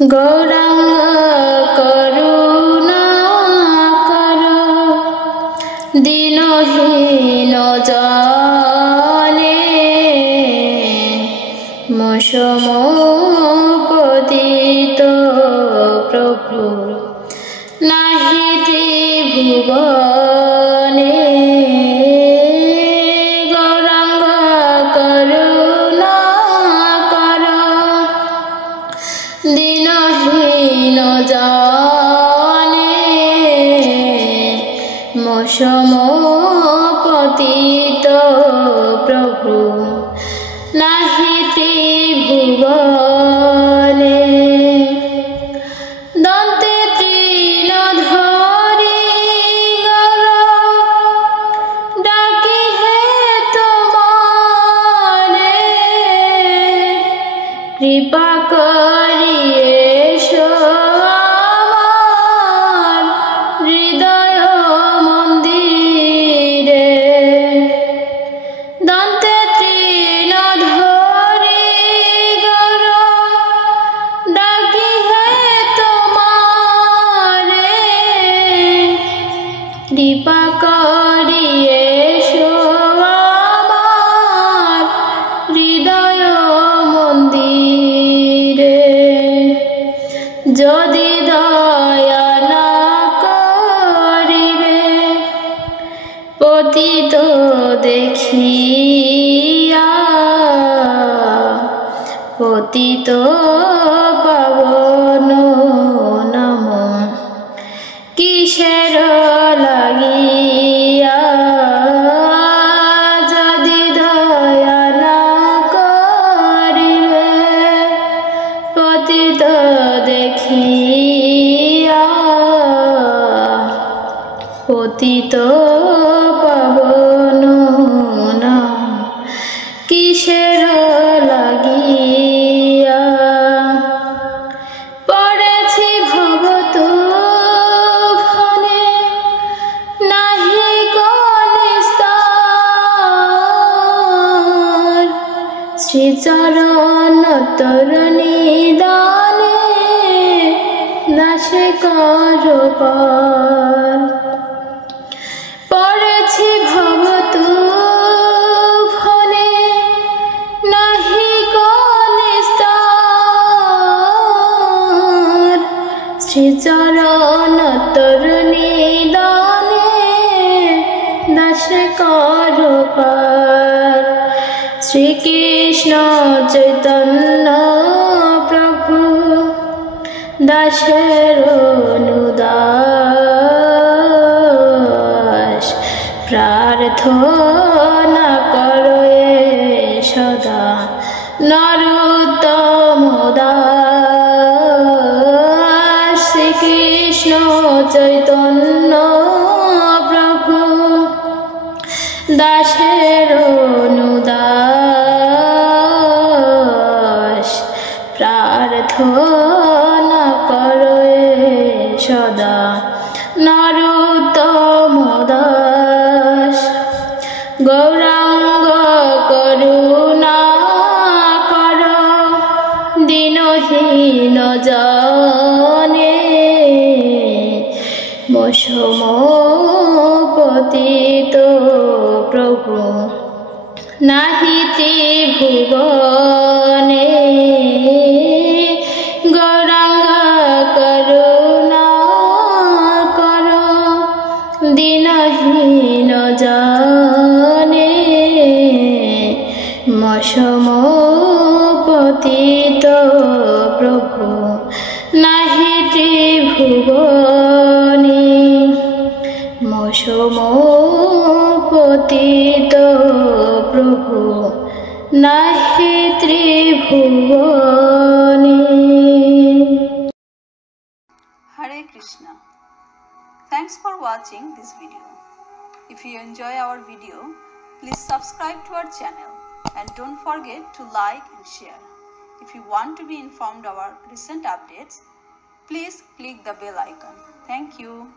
गौरांग करुणाकर दीनहीन जाने मशम पतित प्रभु नाहि त्रिभुवने गौरांग करुणाकर दीनहीन जाने मशम पतित प्रभु नाहि त्रिभुवने दन्ते तृणधरी गर डाकी हे तुम्हारे कृपा करिए আমার হৃদয় মন্দিরে দন্তে তৃণধরি গর ডাকি হে তোমারে কৃপা করিয়ে আমার হৃদয় মন্দিরে যদি দয়া না করিবে পতিত দেখিয়া পতিত পাবন নাম কিসের লাগিয়া যদি দয়া না করিবে পতিত দেখিয়া পতিত পাবন নাম কিসের লাগিয়া পড়েছি ভব তুফানে নাহি নিস্তার শ্রীচরণ তরণী দানে নাশে করো পার পড়েছি ভব তুফানে নাহি নিস্তার শ্রীচরণ তরণী দানে নাশে করো পার শ্রীকৃষ্ণ চৈতন্য প্রভু দাসের অনুদাস প্রার্থনা করো সদা নরোত্তম দাস শ্রীকৃষ্ণ চৈতন্য প্রভু দাসের অনুদাস প্রার্থনা করো সদা নরোত্তম দাস গৌরাঙ্গ করুণাকর দীনহীন জানে মশম পতিত প্রভু নাহি ত্রিভুবনে গৌরাঙ্গ করুণাকর দীনহীন জানে মশম পতিত প্রভু নাহি ত্রিভুবনে মশম পতিত প্রভু নাহি ত্রিভুবনে। Hare Krishna. Thanks for watching this video. If you enjoy our video, please subscribe to our channel and don't forget to like and share. If you want to be informed of our recent updates, please click the bell icon. Thank you.